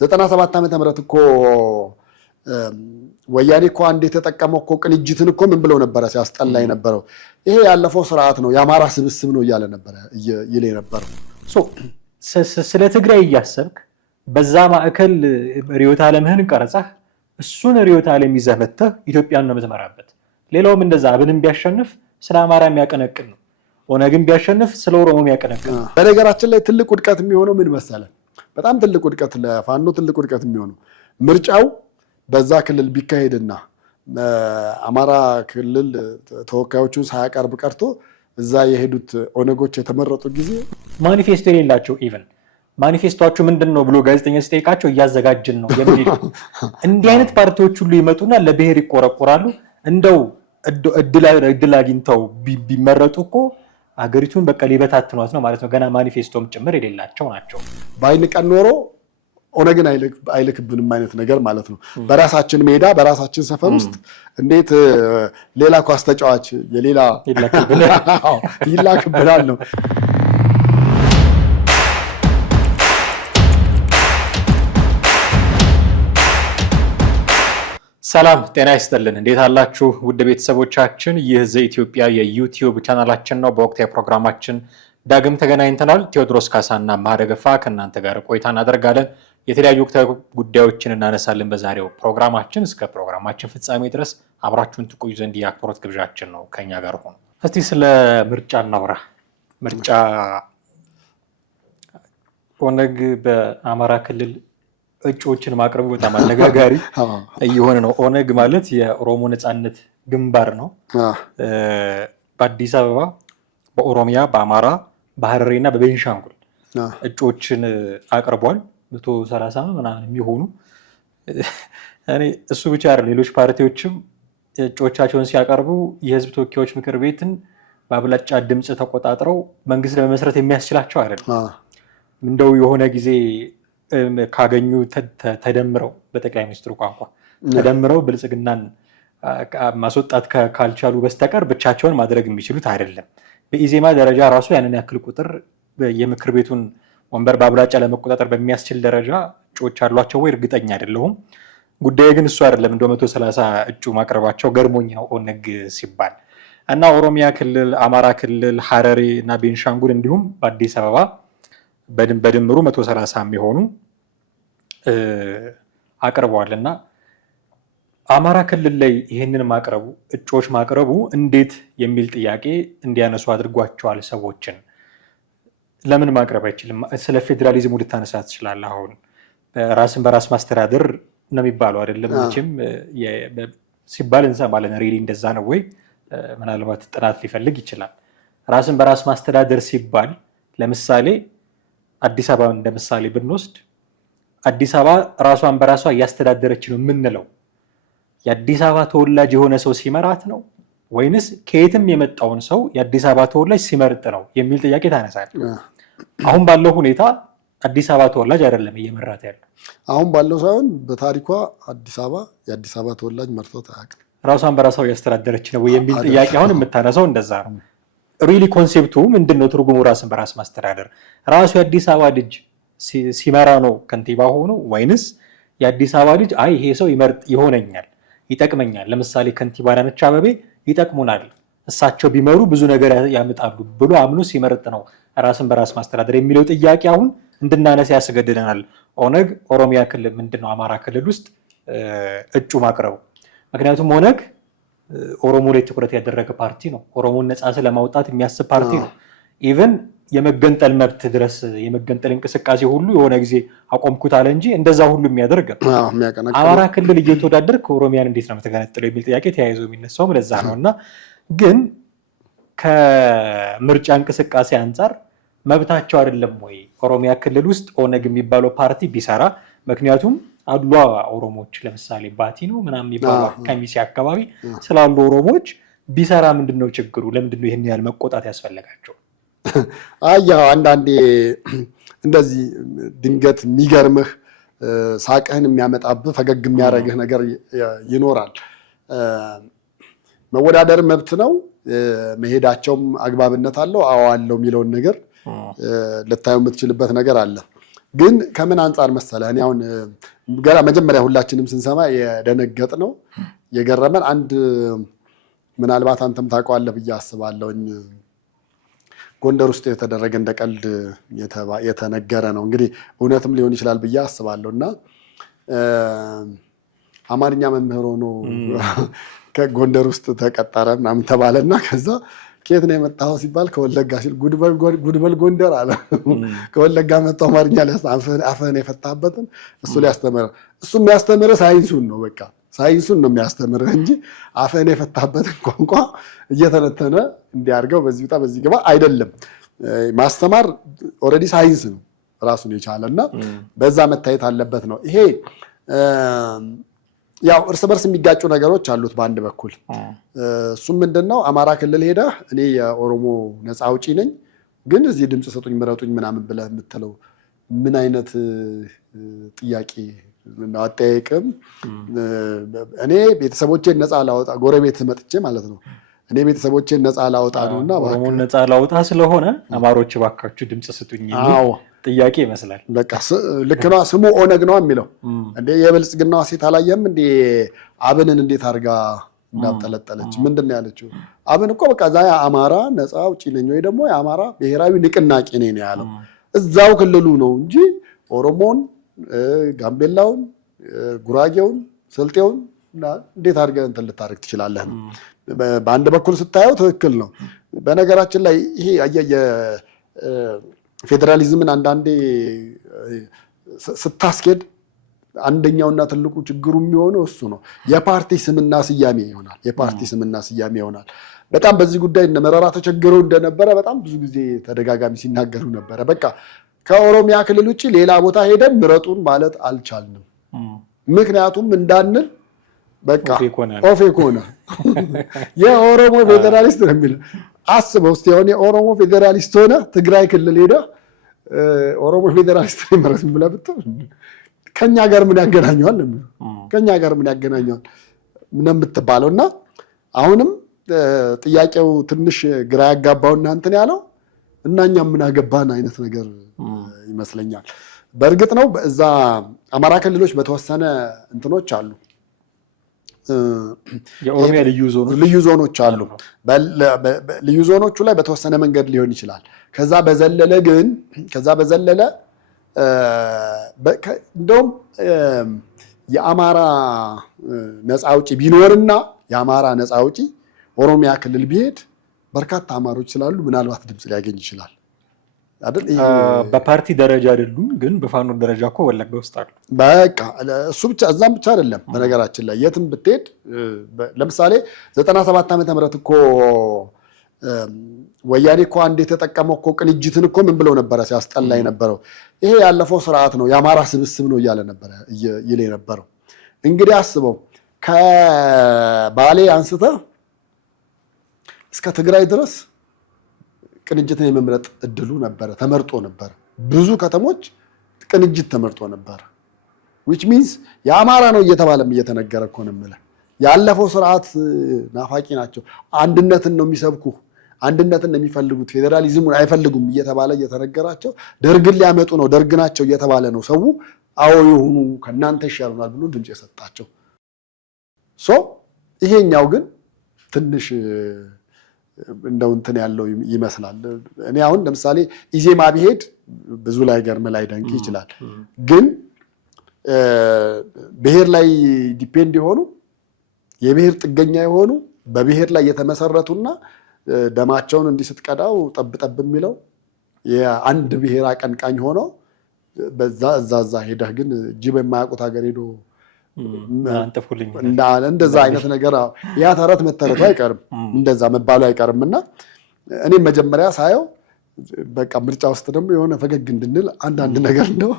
97 ዓመተ ምህረት እኮ ወያኔ እኮ አንዴ ተጠቀመው እኮ ቅንጅትን እኮ ምን ብለው ነበር ሲያስጠላ የነበረው ይሄ ያለፈው ስርዓት ነው ያማራ ስብስብ ነው እያለ ነበር ይሌ ነበር ስለ ትግራይ እያሰብክ በዛ ማዕከል ሪዮት ዓለምህን ቀርጸህ እሱን ሪዮት ዓለም ይዘህ መጥተህ ኢትዮጵያን ነው የምትመራበት ሌላውም እንደዛ አብንም ቢያሸንፍ ስለ አማራ የሚያቀነቅን ነው ኦነግም ቢያሸንፍ ስለ ኦሮሞ የሚያቀነቅን ነው በነገራችን ላይ ትልቅ ውድቀት የሚሆነው ምን መሰለህ በጣም ትልቅ ውድቀት ለፋኖ ትልቅ ውድቀት የሚሆነው ምርጫው በዛ ክልል ቢካሄድና አማራ ክልል ተወካዮቹን ሳያቀርብ ቀርቶ እዛ የሄዱት ኦነጎች የተመረጡ ጊዜ ማኒፌስቶ የሌላቸው ኢቭን ማኒፌስቶአችሁ ምንድነው ብሎ ጋዜጠኛ ሲጠይቃቸው እያዘጋጅን ነው የሚል እንዲህ አይነት ፓርቲዎች ሁሉ ይመጡና ለብሔር ይቆረቆራሉ እንደው እድል አግኝተው ቢመረጡ እኮ አገሪቱን በቃ ሊበታትኗት ነው ማለት ነው ገና ማኒፌስቶም ጭምር የሌላቸው ናቸው ባይንቀን ኖሮ ኦነግን አይልክብንም አይነት ነገር ማለት ነው በራሳችን ሜዳ በራሳችን ሰፈር ውስጥ እንዴት ሌላ ኳስ ተጫዋች የሌላ ይላክብናል ነው ሰላም ጤና ይስጥልን እንዴት አላችሁ ውድ ቤተሰቦቻችን ይህ ዘኢትዮጵያ የዩቲዩብ ቻናላችን ነው በወቅታዊ ፕሮግራማችን ዳግም ተገናኝተናል ቴዎድሮስ ካሳና ማደገፋ ከእናንተ ጋር ቆይታ እናደርጋለን የተለያዩ ወቅታዊ ጉዳዮችን እናነሳለን በዛሬው ፕሮግራማችን እስከ ፕሮግራማችን ፍጻሜ ድረስ አብራችሁን ትቆዩ ዘንድ የአክብሮት ግብዣችን ነው ከኛ ጋር ሆኖ እስቲ ስለ ምርጫ እናውራ ምርጫ ኦነግ በአማራ ክልል እጩዎችን ማቅረቡ በጣም አነጋጋሪ እየሆነ ነው ኦነግ ማለት የኦሮሞ ነጻነት ግንባር ነው በአዲስ አበባ በኦሮሚያ በአማራ በሐረሪና በቤንሻንጉል እጩዎችን አቅርቧል 130 ምናምን የሚሆኑ እኔ እሱ ብቻ አይደለም ሌሎች ፓርቲዎችም እጩዎቻቸውን ሲያቀርቡ የህዝብ ተወካዮች ምክር ቤትን በአብላጫ ድምጽ ተቆጣጥረው መንግስት ለመመስረት የሚያስችላቸው አይደለም እንደው የሆነ ጊዜ ካገኙ ተደምረው በጠቅላይ ሚኒስትሩ ቋንቋ ተደምረው ብልጽግናን ማስወጣት ካልቻሉ በስተቀር ብቻቸውን ማድረግ የሚችሉት አይደለም በኢዜማ ደረጃ ራሱ ያንን ያክል ቁጥር የምክር ቤቱን ወንበር በአብላጫ ለመቆጣጠር በሚያስችል ደረጃ እጩዎች አሏቸው ወይ እርግጠኛ አይደለሁም ጉዳይ ግን እሱ አይደለም እንደ 130 እጩ ማቅረባቸው ገርሞኝ ነው ኦነግ ሲባል እና ኦሮሚያ ክልል አማራ ክልል ሐረሪ እና ቤንሻንጉል እንዲሁም በአዲስ አበባ በድምሩ 130 የሚሆኑ አቅርበዋልና አማራ ክልል ላይ ይሄንን ማቅረቡ እጩዎች ማቅረቡ እንዴት የሚል ጥያቄ እንዲያነሱ አድርጓቸዋል ሰዎችን ለምን ማቅረብ አይችልም ስለ ፌደራሊዝሙ ልታነሳ ትችላለህ አሁን ራስን በራስ ማስተዳደር ነው የሚባለው አይደለም እንጂም ሲባል እንሰማለን ሪሊ እንደዛ ነው ወይ ምናልባት ጥናት ሊፈልግ ይችላል ራስን በራስ ማስተዳደር ሲባል ለምሳሌ አዲስ አበባ እንደምሳሌ ብንወስድ አዲስ አበባ ራሷን በራሷ ያስተዳደረች ነው ምንለው የአዲስ አበባ ተወላጅ የሆነ ሰው ሲመራት ነው ወይንስ ከየትም የመጣውን ሰው የአዲስ አበባ ተወላጅ ሲመርጥ ነው የሚል ጥያቄ ታነሳለህ አሁን ባለው ሁኔታ አዲስ አበባ ተወላጅ አይደለም እየመራት ያለው አሁን ባለው ሳይሆን በታሪኳ አዲስ አበባ የአዲስ አበባ ተወላጅ መርጦት አያውቅም ራሷን በራሷ ያስተዳደረች ነው የሚል ጥያቄ አሁን የምታነሳው እንደዛ ነው ሪሊ ኮንሴፕቱ ምንድነው ትርጉሙ ራስን በራስ ማስተዳደር ራሱ የአዲስ አበባ ልጅ ሲመራ ነው ከንቲባ ሆኖ ወይንስ የአዲስ አበባ ልጅ አይ ይሄ ሰው ይመርጥ ይሆነኛል ይጠቅመኛል ለምሳሌ ከንቲባ አዳነች አቤቤ ይጠቅሙናል እሳቸው ቢመሩ ብዙ ነገር ያመጣሉ ብሎ አምኖ ሲመርጥ ነው ራስን በራስ ማስተዳደር የሚለው ጥያቄ አሁን እንድናነሳ ያስገድደናል ኦነግ ኦሮሚያ ክልል ምንድነው አማራ ክልል ውስጥ እጩ ማቅረቡ ምክንያቱም ኦነግ ኦሮሞ ላይ ትኩረት ያደረገ ፓርቲ ነው ኦሮሞን ነፃ ስለማውጣት የሚያስብ ፓርቲ ነው ኢቭን የመገንጠል መብት ድረስ የመገንጠል እንቅስቃሴ ሁሉ የሆነ ጊዜ አቆምኩት አለ እንጂ እንደዛ ሁሉ የሚያደርግ አማራ ክልል እየተወዳደር ከኦሮሚያን እንዴት ነው የምትገነጥለው የሚል ጥያቄ ተያይዞ የሚነሳው ለዛ ነውና ግን ከምርጫ እንቅስቃሴ አንፃር መብታቸው አይደለም ወይ ኦሮሚያ ክልል ውስጥ ኦነግ የሚባለው ፓርቲ ቢሰራ ምክንያቱም አድሏ ኦሮሞዎች ለምሳሌ ባቲ ነው ምናምን የሚባለው ከሚሴ አካባቢ ስላሉ ኦሮሞዎች ቢሰራ ምንድነው ችግሩ ለምንድነው ይሄን ያህል መቆጣት ያስፈልጋቸው አያው አንዳንዴ እንደዚህ ድንገት የሚገርምህ ሳቅህን የሚያመጣብህ ፈገግ የሚያረግህ ነገር ይኖራል መወዳደር መብት ነው መሄዳቸውም አግባብነት አለው አዎ አለው የሚለውን ነገር ልታየው የምትችልበት ነገር አለ ግን ከምን አንጻር መሰለህ እኔ አሁን ገና መጀመሪያ ሁላችንም ስንሰማ የደነገጥ ነው የገረመን አንድ ምናልባት አንተም ታውቀዋለህ ብዬ አስባለሁኝ ጎንደር ውስጥ የተደረገ እንደ ቀልድ የተነገረ ነው እንግዲህ እውነትም ሊሆን ይችላል ብዬ አስባለሁና አማርኛ መምህር ሆኖ ከጎንደር ውስጥ ተቀጠረ ምናምን ተባለና ከዛ ከየት ነው የመጣው ሲባል ከወለጋ ሲል ጉድበል ጎንደር አለ ከወለጋ መጣው አማርኛ አፈን የፈታበትን እሱ ሊያስተምር እሱ የሚያስተምር ሳይንሱን ነው በቃ ሳይንሱን ነው የሚያስተምርህ እንጂ አፈን የፈታበትን ቋንቋ እየተነተነ እንዲያርገው በዚህ ወጣ በዚህ ገባ አይደለም ማስተማር ኦሬዲ ሳይንስ ነው ራሱን የቻለና በዛ መታየት አለበት ነው ይሄ ያው እርስ በርስ የሚጋጩ ነገሮች አሉት በአንድ በኩል እሱም ምንድነው አማራ ክልል ሄደ እኔ የኦሮሞ ነፃ አውጪ ነኝ ግን እዚህ ድምጽ ሰጡኝ ምረጡኝ ምናምን ብለህ የምትለው ምን አይነት ጥያቄ ነው አጠያየቅም እኔ ቤተሰቦቼን ነፃ ላወጣ ጎረቤት መጥቼ ማለት ነው እኔ ቤተሰቦቼን ነፃ ላወጣ ነውና ኦሮሞ ነፃ ላወጣ ስለሆነ አማሮች ባካችሁ ድምጽ ስጡኝ የሚል ጥያቄ ይመስላል በቃ ልክ ነው ስሙ ኦነግ ነው የሚለው እንዴ የብልጽግናዋ ሴት አላየም እንዴ አብንን እንዴት አድርጋ እንዳጠለጠለች ምንድነው ያለችው አብን እኮ በቃ ዛ አማራ ነፃ አውጪ ነኝ ወይ ደግሞ የአማራ ብሔራዊ ንቅናቄ ነኝ ያለው እዛው ክልሉ ነው እንጂ ኦሮሞን ጋምቤላውን ጉራጌውን ስልጤውን እንዴት አድርገህ እንትን ልታደርግ ትችላለህ ነው በአንድ በኩል ስታየው ትክክል ነው በነገራችን ላይ ይሄ ፌደራሊዝምን አንዳንዴ ስታስኬድ አንደኛውና ትልቁ ችግሩ የሚሆነው እሱ ነው የፓርቲ ስምና ስያሜ ይሆናል በጣም በዚህ ጉዳይ እነ መረራ ተቸግረው እንደነበረ በጣም ብዙ ጊዜ ተደጋጋሚ ሲናገሩ ነበረ በቃ ከኦሮሚያ ክልል ውጪ ሌላ ቦታ ሄደን ምረጡን ማለት አልቻልንም ምክንያቱም እንዳንል በቃ ኦፌክ ሆነ የኦሮሞ ፌደራሊስት ነው የሚለው አስበው እስቲ አሁን የኦሮሞ ፌደራሊስት ሆነ ትግራይ ክልል ሄደ ኦሮሞ ፌደራሊስት ነው ማለት ብለህ ብትል ከኛ ጋር ምን ያገናኘዋል ከኛ ጋር ምን ያገናኘዋል ምን የምትባለውና አሁንም ጥያቄው ትንሽ ግራ ያጋባውና እንትን ያለው እናኛ ምን አገባን አይነት ነገር ይመስለኛል በእርግጥ ነው እዛ አማራ ክልሎች በተወሰነ እንትኖች አሉ የኦሮሚያ ልዩ ዞኖች አሉ ልዩ ዞኖቹ ላይ በተወሰነ መንገድ ሊሆን ይችላል ከዛ በዘለለ እንደውም የአማራ ነፃ አውጪ ቢኖርና የአማራ ነፃ አውጪ ኦሮሚያ ክልል ቢሄድ በርካታ አማሮች ስላሉ ምናልባት ድምጽ ሊያገኝ ይችላል አይደል በፓርቲ ደረጃ አይደሉም ግን በፋኖ ደረጃ እኮ ወለጋ ውስጥ አሉ በቃ እሱ ብቻ እዛም ብቻ አይደለም በነገራችን ላይ የትም ብትሄድ ለምሳሌ 97 ዓመተ ምህረት እኮ ወያኔ እኮ አንድ የተጠቀመው እኮ ቅንጅትን እኮ ምን ብለው ነበረ ሲያስጠላ የነበረው ይሄ ያለፈው ስርዓት ነው የአማራ ስብስብ ነው እያለ ነበረ ይል የነበረው እንግዲህ አስበው ከባሌ አንስተህ እስከ ትግራይ ድረስ ቅንጅትን የመምረጥ እድሉ ነበረ ተመርጦ ነበር ብዙ ከተሞች ቅንጅት ተመርጦ ነበር which means የአማራ ነው እየተባለም እየተነገረ እኮ ነው ማለት ያለፈው ስርዓት ናፋቂ ናቸው አንድነትን ነው የሚሰብኩ አንድነትን ነው የሚፈልጉት ፌደራሊዝሙን አይፈልጉም እየተባለ እየተነገራቸው ደርግን ሊያመጡ ነው ደርግ ናቸው እየተባለ ነው ሰው አዎ ይሁኑ ከናንተ ይሻሉናል ብሎ ድምጽ የሰጣቸው ይሄኛው ግን ትንሽ እንደው እንትን ያለው ይመስላል እኔ አሁን ለምሳሌ ኢዜማ ቢሄድ ብዙ ላይ ገርም ላይ ደንቅ ይችላል ግን ብሔር ላይ ዲፔንድ የሆኑ የብሔር ጥገኛ የሆኑ በብሔር ላይ የተመሰረቱና ደማቸውን እንዲስትቀዳው ጠብጠብ የሚለው የአንድ ብሔር አቀንቃኝ ሆኖ በዛ ሄደህ ግን ጅብ የማያውቁት ሀገር ሄዶ እንደዛ አይነት ነገር ያ ተረት መተረቱ አይቀርም እንደዛ መባሉ አይቀርምና እኔም መጀመሪያ ሳየው በቃ ምርጫ ውስጥ ደግሞ የሆነ ፈገግ እንድንል አንዳንድ ነገር ነው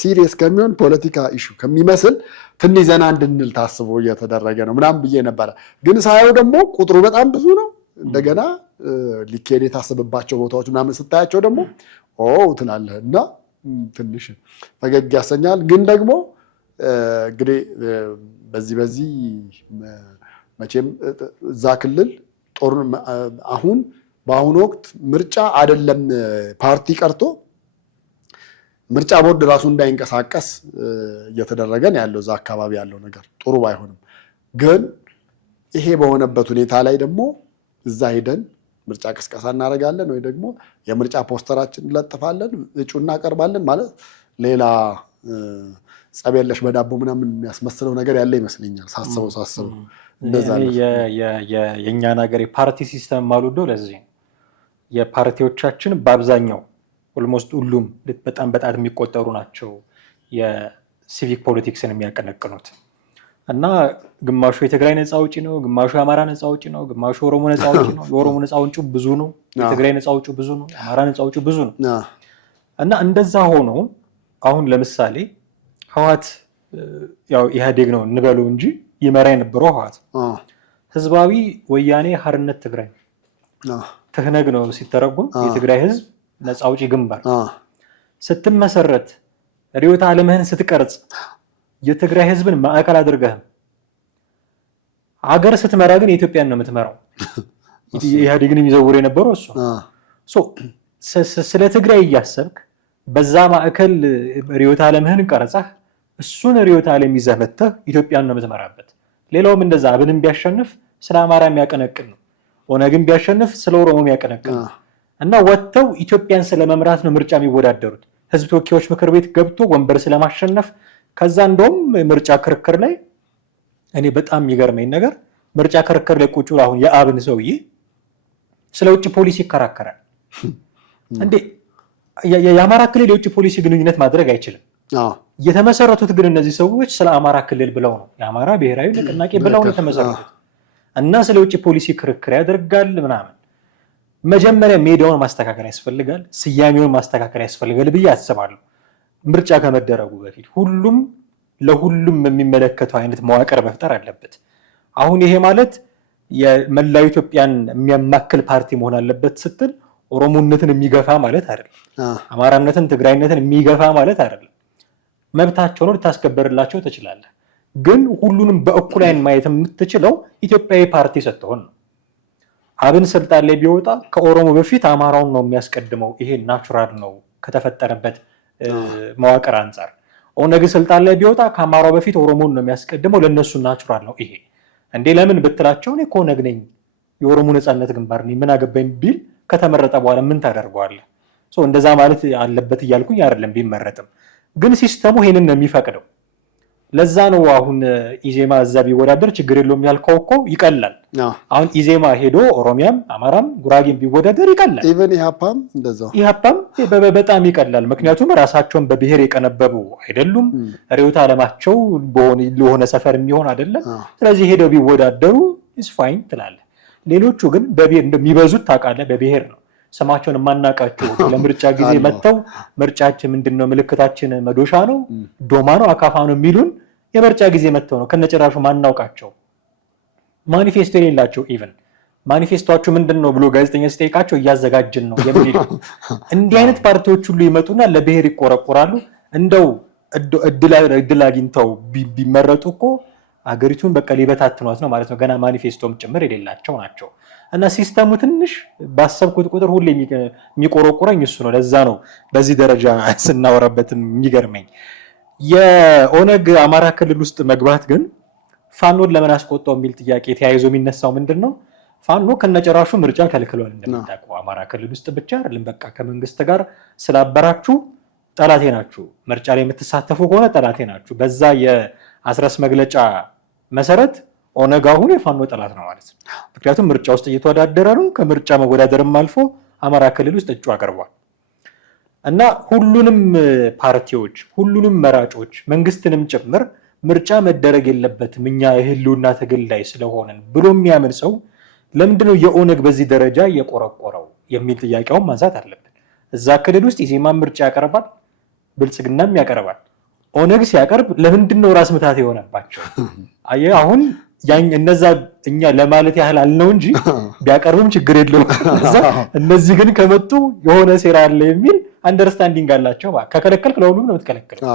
ሲሪየስ ከሚሆን ፖለቲካ ኢሹ ከሚመስል ትንሽ ዘና እንድንል ታስቦ እየተደረገ ነው ምናምን ብዬ ነበር ግን ሳየው ደግሞ ቁጥሩ በጣም ብዙ ነው እንደገና ሊኬድ የታሰበባቸው ቦታዎች ምናምን ስታያቸው ደግሞ ትላለህ እና ትንሽ ፈገግ ያሰኛል ግን ደግሞ እንግዲህ በዚህ መቼም እዛ ክልል ጦር በአሁኑ ወቅት ምርጫ አይደለም ፓርቲ ቀርቶ ምርጫ ቦርድ ራሱ እንዳይንቀሳቀስ እየተደረገ ነው ያለው። እዛ አካባቢ ያለው ነገር ጥሩ ባይሆንም ግን ይሄ በሆነበት ሁኔታ ላይ ደግሞ እዛ ሄደን ምርጫ ቅስቀሳ እናደርጋለን ወይ ደግሞ የምርጫ ፖስተራችን እንለጥፋለን፣ እጩ እናቀርባለን ማለት ሌላ ጸብ የለሽ በዳቦ ምናምን የሚያስመስለው ነገር ያለ ይመስለኛል ሳስበው። እንደዛ ነው የእኛን ሀገር የፓርቲ ሲስተም ማሉዶ። ለዚህ የፓርቲዎቻችን በአብዛኛው ኦልሞስት ሁሉም በጣም በጣት የሚቆጠሩ ናቸው የሲቪክ ፖለቲክስን የሚያቀነቅኑት እና ግማሹ የትግራይ ነፃ አውጪ ነው፣ ግማሹ የአማራ ነፃ አውጪ ነው፣ ግማሹ የኦሮሞ ነፃ አውጪ ነው። የኦሮሞ ነፃ አውጪው ብዙ ነው፣ የትግራይ ነፃ አውጪው ብዙ ነው፣ የአማራ ነፃ አውጪው ብዙ ነው። እና እንደዛ ሆኖ አሁን ለምሳሌ ህወሓት ያው ኢህአዴግ ነው እንበለው እንጂ ይመራ የነበረው ህወሓት ህዝባዊ ወያኔ ሓርነት ትግራይ ትህነግ ነው ሲተረጎም፣ የትግራይ ህዝብ ነፃ አውጪ ግንባር ስትመሰረት ርዕዮተ ዓለምህን ስትቀርጽ የትግራይ ህዝብን ማዕከል አድርገህም ሀገር ስትመራ ግን የኢትዮጵያን ነው የምትመራው። ኢህአዴግን የሚዘውር የነበረው እሱ። ስለ ትግራይ እያሰብክ በዛ ማዕከል ርዕዮተ ዓለምህን ቀርጸህ እሱን ርዕዮተ ዓለም ይዘህ መጥተህ ኢትዮጵያን ነው የምትመራበት። ሌላውም እንደዛ አብንም ቢያሸንፍ ስለ አማራ የሚያቀነቅን ነው፣ ኦነግን ቢያሸንፍ ስለ ኦሮሞ የሚያቀነቅን ነው። እና ወጥተው ኢትዮጵያን ስለመምራት ነው ምርጫ የሚወዳደሩት። ህዝብ ተወካዮች ምክር ቤት ገብቶ ወንበር ስለማሸነፍ ከዛ እንደውም ምርጫ ክርክር ላይ እኔ በጣም የሚገርመኝ ነገር ምርጫ ክርክር ላይ ቁጭ ብሎ አሁን የአብን ሰውዬ ስለ ውጭ ፖሊሲ ይከራከራል እንዴ! የአማራ ክልል የውጭ ፖሊሲ ግንኙነት ማድረግ አይችልም። የተመሰረቱት ግን እነዚህ ሰዎች ስለ አማራ ክልል ብለው ነው፣ የአማራ ብሔራዊ ንቅናቄ ብለው ነው የተመሰረቱት እና ስለ ውጭ ፖሊሲ ክርክር ያደርጋል ምናምን። መጀመሪያ ሜዳውን ማስተካከል ያስፈልጋል፣ ስያሜውን ማስተካከል ያስፈልጋል ብዬ አስባለሁ። ምርጫ ከመደረጉ በፊት ሁሉም ለሁሉም የሚመለከተው አይነት መዋቅር መፍጠር አለበት። አሁን ይሄ ማለት የመላው ኢትዮጵያን የሚያማክል ፓርቲ መሆን አለበት ስትል ኦሮሞነትን የሚገፋ ማለት አይደለም፣ አማራነትን ትግራይነትን የሚገፋ ማለት አይደለም። መብታቸውን ልታስከበርላቸው ትችላለህ፣ ግን ሁሉንም በእኩል አይን ማየት የምትችለው ኢትዮጵያዊ ፓርቲ ስትሆን ነው። አብን ስልጣን ላይ ቢወጣ ከኦሮሞ በፊት አማራውን ነው የሚያስቀድመው። ይሄ ናቹራል ነው ከተፈጠረበት መዋቅር አንጻር። ኦነግ ስልጣን ላይ ቢወጣ ከአማራው በፊት ኦሮሞን ነው የሚያስቀድመው፣ ለነሱ ናቹራል ነው ይሄ። እንዴ ለምን ብትላቸው እኔ ከኦነግ ነኝ የኦሮሞ ነፃነት ግንባር ነኝ ምን አገባኝ ቢል ከተመረጠ በኋላ ምን ታደርገዋለህ? እንደዛ ማለት አለበት እያልኩኝ አይደለም፣ ቢመረጥም ግን ሲስተሙ ይሄንን ነው የሚፈቅደው። ለዛ ነው አሁን ኢዜማ እዛ ቢወዳደር ችግር የለውም ያልከው እኮ ይቀላል። አሁን ኢዜማ ሄዶ ኦሮሚያም አማራም ጉራጌም ቢወዳደር ይቀላል። ኢቨን ኢሃፓም እንደዛው፣ ኢሃፓም በጣም ይቀላል። ምክንያቱም ራሳቸውን በብሔር የቀነበቡ አይደሉም፣ ርዕዮተ ዓለማቸው ለሆነ ሰፈር የሚሆን አይደለም። ስለዚህ ሄደው ቢወዳደሩ ኢስ ፋይን ትላለህ። ሌሎቹ ግን በብሔር እንደሚበዙት ታውቃለህ፣ በብሔር ነው ስማቸውን የማናውቃቸው ለምርጫ ጊዜ መጥተው ምርጫችን ምንድነው ምልክታችን መዶሻ ነው ዶማ ነው አካፋ ነው የሚሉን የምርጫ ጊዜ መጥተው ነው ከነጭራሹ ማናውቃቸው። ማኒፌስቶ የሌላቸው ኢቭን ማኒፌስቶአችሁ ምንድነው ብሎ ጋዜጠኛ ሲጠይቃቸው እያዘጋጅን ነው የሚሉ እንዲህ አይነት ፓርቲዎች ሁሉ ይመጡና ለብሔር ይቆረቆራሉ። እንደው እድል አግኝተው ቢመረጡ እኮ አገሪቱን በቃ ሊበታትኗት ነው ማለት ነው። ገና ማኒፌስቶም ጭምር የሌላቸው ናቸው። እና ሲስተሙ ትንሽ ባሰብኩት ቁጥር ሁሌ የሚቆረቆረኝ እሱ ነው። ለዛ ነው በዚህ ደረጃ ስናወራበትም የሚገርመኝ። የኦነግ አማራ ክልል ውስጥ መግባት ግን ፋኖን ለምን አስቆጣው የሚል ጥያቄ ተያይዞ የሚነሳው ምንድን ነው? ፋኖ ከነጨራሹ ምርጫ ከልክሏል። እንደምታውቀው አማራ ክልል ውስጥ ብቻ አይደለም፣ በቃ ከመንግስት ጋር ስላበራችሁ ጠላቴ ናችሁ፣ ምርጫ ላይ የምትሳተፉ ከሆነ ጠላቴ ናችሁ። በዛ የአስረስ መግለጫ መሰረት ኦነግ አሁን የፋኖ ጠላት ነው ማለት ነው። ምክንያቱም ምርጫ ውስጥ እየተወዳደረ ነው። ከምርጫ መወዳደርም አልፎ አማራ ክልል ውስጥ እጩ አቅርቧል እና ሁሉንም ፓርቲዎች ሁሉንም መራጮች መንግስትንም ጭምር ምርጫ መደረግ የለበትም እኛ የህልውና ትግል ላይ ስለሆነን ብሎ የሚያምን ሰው ለምንድነው የኦነግ በዚህ ደረጃ የቆረቆረው የሚል ጥያቄውን ማንሳት አለብን። እዛ ክልል ውስጥ ኢዜማ ምርጫ ያቀርባል፣ ብልጽግናም ያቀርባል። ኦነግ ሲያቀርብ ለምንድነው ራስ ምታት የሆነባቸው? አየህ አሁን እነዛ እኛ ለማለት ያህል አልነው እንጂ ቢያቀርብም ችግር የለውም። እነዚህ ግን ከመጡ የሆነ ሴራ አለ የሚል አንደርስታንዲንግ አላቸው። ከከለከልክ ለሁሉም ነው የምትከለክለው።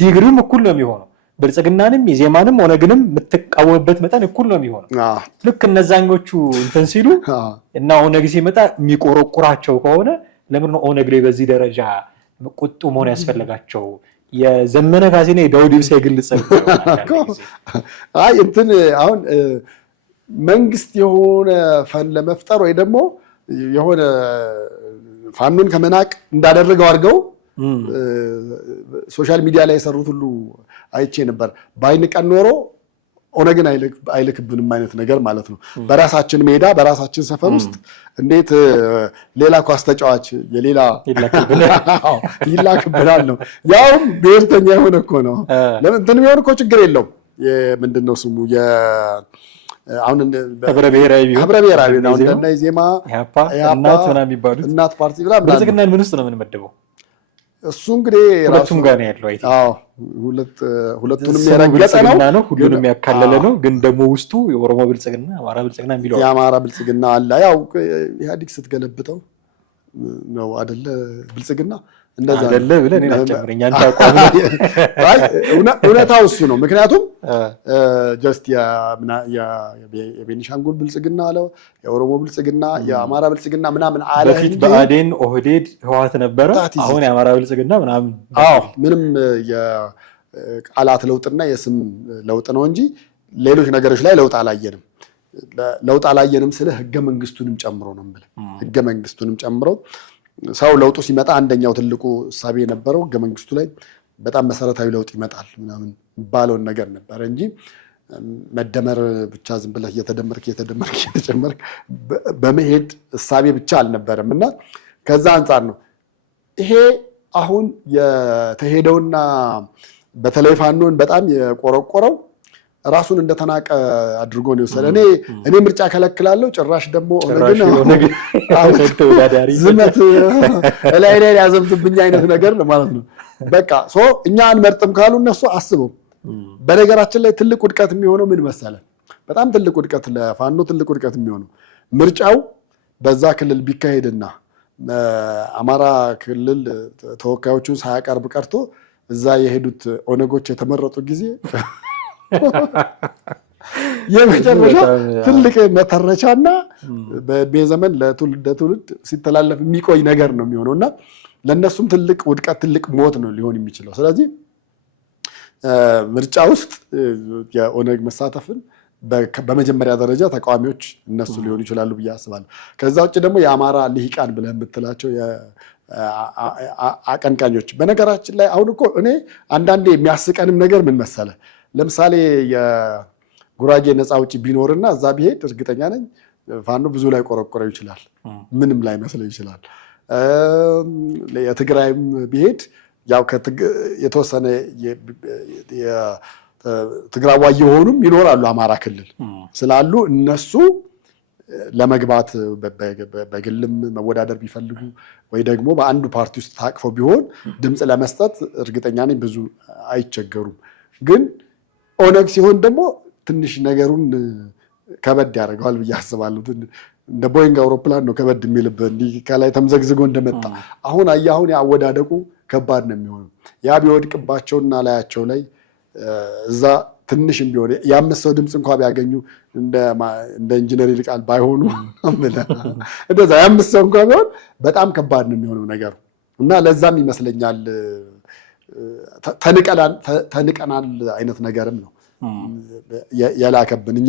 ዲግሪም እኩል ነው የሚሆነው። ብልጽግናንም ኢዜማንም ኦነግንም የምትቃወምበት መጠን እኩል ነው የሚሆነው። ልክ እነዛኞቹ እንትን ሲሉ እና ኦነግ ሲመጣ የሚቆረቁራቸው ከሆነ ለምን ነው ኦነግ ላይ በዚህ ደረጃ ቁጡ መሆን ያስፈልጋቸው? የዘመነ ካሴና የዳውድ ኢብሳ የግል ጸብ አይ እንትን አሁን መንግስት የሆነ ፈን ለመፍጠር ወይ ደግሞ የሆነ ፋኖን ከመናቅ እንዳደረገው አድርገው ሶሻል ሚዲያ ላይ የሰሩት ሁሉ አይቼ ነበር። ባይንቀን ኖሮ ኦነግን አይልክብንም አይነት ነገር ማለት ነው። በራሳችን ሜዳ በራሳችን ሰፈር ውስጥ እንዴት ሌላ ኳስ ተጫዋች የሌላ ይላክብናል ነው። ያውም ብሔርተኛ የሆነ እኮ ነው። ለምን እንትን ቢሆን እኮ ችግር የለውም። ምንድነው ስሙ አሁን ህብረ ብሔራዊ ነው እንደና ዜማ እናት ምናምን የሚባሉት እናት ፓርቲ ብላ ብልጽግናን ምን ውስጥ ነው የምንመድበው? እሱ እንግዲህ ሁለቱም ጋር ነው ያለው። ሁለቱንም የረገጠ ነው፣ ሁሉንም ያካለለ ነው። ግን ደግሞ ውስጡ የኦሮሞ ብልጽግና፣ አማራ ብልጽግና የሚለው የአማራ ብልጽግና አለ። ያው ኢህአዲግ ስትገለብጠው ነው አይደለ? ብልጽግና እንደዛ አይደለ ብለህ እኔን አትጨምረኝ። አንተ አቋም እውነታው እሱ ነው። ምክንያቱም ጀስት የቤኒሻንጉል ብልጽግና አለ፣ የኦሮሞ ብልጽግና፣ የአማራ ብልጽግና ምናምን አለ። በፊት በአዴን ኦህዴድ ህወሓት ነበረ። አሁን የአማራ ብልጽግና ምናምን ምንም የቃላት ለውጥና የስም ለውጥ ነው እንጂ ሌሎች ነገሮች ላይ ለውጥ አላየንም። ለውጥ አላየንም ስለ ህገ መንግስቱንም ጨምሮ ነው የምልህ። ህገ መንግስቱንም ጨምሮ ሰው ለውጡ ሲመጣ አንደኛው ትልቁ እሳቤ የነበረው ህገ መንግስቱ ላይ በጣም መሰረታዊ ለውጥ ይመጣል ምናምን ባለውን ነገር ነበረ እንጂ መደመር ብቻ ዝም ብለህ እየተጨመርክ በመሄድ እሳቤ ብቻ አልነበረም። እና ከዛ አንጻር ነው ይሄ አሁን የተሄደውና በተለይ ፋኖን በጣም የቆረቆረው ራሱን እንደተናቀ አድርጎ ነው የወሰደ። እኔ ምርጫ ከለክላለሁ ጭራሽ ደግሞ ዝመት ላይ ያዘምትብኝ አይነት ነገር ነው ማለት ነው። በቃ እኛ አንመርጥም ካሉ እነሱ አስበው። በነገራችን ላይ ትልቅ ውድቀት የሚሆነው ምን መሰለህ? በጣም ትልቅ ውድቀት ለፋኖ ትልቅ ውድቀት የሚሆነው ምርጫው በዛ ክልል ቢካሄድና አማራ ክልል ተወካዮቹን ሳያቀርብ ቀርቶ እዛ የሄዱት ኦነጎች የተመረጡ ጊዜ የመጨረሻ ትልቅ መተረቻና በዘመን ለትውልድ ሲተላለፍ የሚቆይ ነገር ነው የሚሆነው እና ለእነሱም ትልቅ ውድቀት ትልቅ ሞት ነው ሊሆን የሚችለው። ስለዚህ ምርጫ ውስጥ የኦነግ መሳተፍን በመጀመሪያ ደረጃ ተቃዋሚዎች እነሱ ሊሆኑ ይችላሉ ብዬ አስባለሁ። ከዛ ውጭ ደግሞ የአማራ ልሂቃን ብለህ የምትላቸው አቀንቃኞች። በነገራችን ላይ አሁን እኮ እኔ አንዳንዴ የሚያስቀንም ነገር ምን መሰለህ? ለምሳሌ የጉራጌ ነፃ አውጪ ቢኖርና እዛ ቢሄድ እርግጠኛ ነኝ ፋኖ ብዙ ላይ ቆረቆረው ይችላል፣ ምንም ላይ መስለው ይችላል። የትግራይም ቢሄድ ያው የተወሰነ ትግራዋይ የሆኑም ይኖራሉ አማራ ክልል ስላሉ እነሱ ለመግባት በግልም መወዳደር ቢፈልጉ ወይ ደግሞ በአንዱ ፓርቲ ውስጥ ታቅፈው ቢሆን ድምፅ ለመስጠት እርግጠኛ ነኝ ብዙ አይቸገሩም። ግን ኦነግ ሲሆን ደግሞ ትንሽ ነገሩን ከበድ ያደርገዋል ብዬ አስባለሁ። እንደ ቦይንግ አውሮፕላን ነው ከበድ የሚልበት እንዲህ ከላይ ተምዘግዝጎ እንደመጣ። አሁን ያወዳደቁ ከባድ ነው የሚሆነው። ያ ቢወድቅባቸውና ላያቸው ላይ እዛ ትንሽም ቢሆን የ5 ሰው ድምፅ እንኳ ቢያገኙ እንደ ኢንጂነር ይልቃል ባይሆኑ እንደዛ የ5 ሰው እንኳ ቢሆን በጣም ከባድ ነው የሚሆነው ነገሩ እና ለዛም ይመስለኛል ተንቀናል አይነት ነገርም ነው የላከብን። እኛ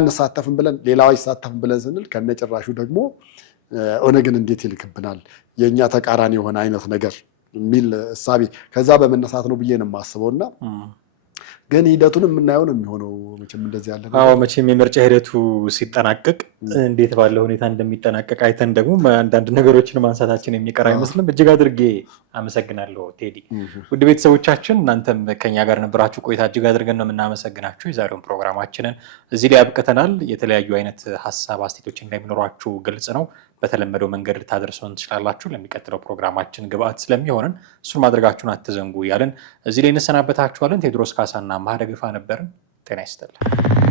እንሳተፍም ብለን ሌላው አይሳተፍም ብለን ስንል ከነጭራሹ ደግሞ ኦነግን እንዴት ይልክብናል የእኛ ተቃራኒ የሆነ አይነት ነገር የሚል እሳቤ ከዛ በመነሳት ነው ብዬ ነው የማስበውና ግን ሂደቱን የምናየው ነው የሚሆነው። መቼም እንደዚህ ያለ መቼም የምርጫ ሂደቱ ሲጠናቀቅ እንዴት ባለ ሁኔታ እንደሚጠናቀቅ አይተን ደግሞ አንዳንድ ነገሮችን ማንሳታችን የሚቀር አይመስልም። እጅግ አድርጌ አመሰግናለሁ ቴዲ። ውድ ቤተሰቦቻችን እናንተም ከኛ ጋር ነበራችሁ ቆይታ እጅግ አድርገን ነው የምናመሰግናችሁ። የዛሬውን ፕሮግራማችንን እዚህ ላይ አብቅተናል። የተለያዩ አይነት ሀሳብ አስተያየቶች እንደሚኖራችሁ ግልጽ ነው። በተለመደው መንገድ ልታደርሱን ትችላላችሁ። ለሚቀጥለው ፕሮግራማችን ግብአት ስለሚሆንን እሱን ማድረጋችሁን አትዘንጉ እያለን እዚህ ላይ እንሰናበታችኋለን። ቴዎድሮስ ካሳና ማህደግፋ ነበርን። ጤና ይስጥልን።